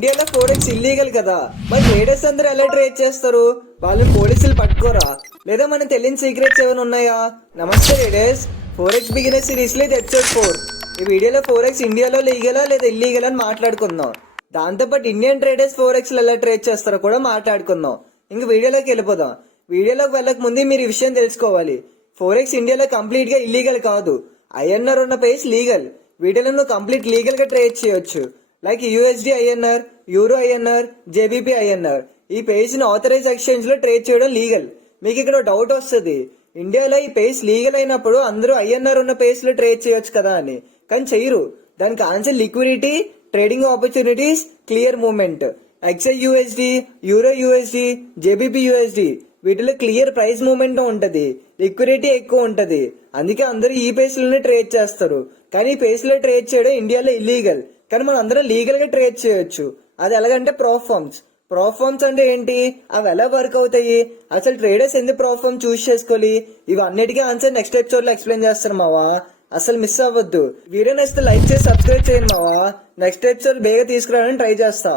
ఇండియాలో forex illegal కదా, మరి ట్రేడర్స్ అందరూ ఎలా ట్రేడ్ చేస్తారు? వాళ్ళని పోలీసులు పట్టుకోరా? లేదా మనకు తెలియని సీక్రెట్స్ ఏమైనా ఉన్నాయా? నమస్తే ట్రేడర్స్, ఫోరెక్స్ బిగినర్ సిరీస్ లో ఇది ఎపిసోడ్ 4. ఈ వీడియోలో ఫోరెక్స్ ఇండియాలో లీగలా లేదా ఇల్లీగల్ అని మాట్లాడుకుందాం. దాంతోపాటు ఇండియన్ ట్రేడర్స్ ఫోరెక్స్ ఎలా ట్రేడ్ చేస్తారో కూడా మాట్లాడుకుందాం. ఇంక వీడియోలోకి వెళ్ళిపోదాం. వీడియోలోకి వెళ్ళక ముందే మీరు ఈ విషయం తెలుసుకోవాలి. ఫోరెక్స్ ఇండియాలో కంప్లీట్ గా ఇల్లీగల్ కాదు. ఐఎన్ఆర్ ఉన్న పేస్ లీగల్. వీటిలో నువ్వు కంప్లీట్ లీగల్ గా ట్రేడ్ చేయొచ్చు. Like USD INR, euro INR, GBP INR. ఈ పేజ్ ని ఆథరైజ్ ఎక్స్చేంజ్ లో ట్రేడ్ చేయడం లీగల్. మీకు ఇక్కడ డౌట్ వస్తుంది, ఇండియాలో ఈ పేజ్ లీగల్ అయినప్పుడు అందరూ ఐఎన్ఆర్ ఉన్న పేజ్ లో ట్రేడ్ చేయొచ్చు కదా అని. కానీ చెయ్యరు. దానికి answer liquidity, trading opportunities, clear movement. Xi USD, euro USD, JBP USD వీటిలో క్లియర్ ప్రైస్ మూవ్మెంట్ ఉంటది, లిక్విడిటీ ఎక్కువ ఉంటది. అందుకే అందరూ ఈ పేజ్ లోనే ట్రేడ్ చేస్తారు. కానీ ఈ పేజ్ లో ట్రేడ్ చేయడం ఇండియాలో ఇల్లీగల్. కానీ మనం అందరం లీగల్ గా ట్రేడ్ చేయొచ్చు. అది ఎలాగంటే ప్రాఫార్మ్స్ అంటే ఏంటి, అవి ఎలా వర్క్ అవుతాయి, అసలు ట్రేడర్స్ ఎందుకు ప్రాఫార్మ్ చూస్ చేసుకోవాలి, ఇవన్నిటికీ ఆన్సర్ నెక్స్ట్ ఎపిసోడ్ లో ఎక్స్ప్లెయిన్ చేస్తారు మావా. అసలు మిస్ అవ్వద్దు. వీడియో నచ్చితే లైక్ చేసి సబ్స్క్రైబ్ చేయండి మావా. నెక్స్ట్ ఎపిసోడ్ బేగా తీసుకురావడానికి ట్రై చేస్తా.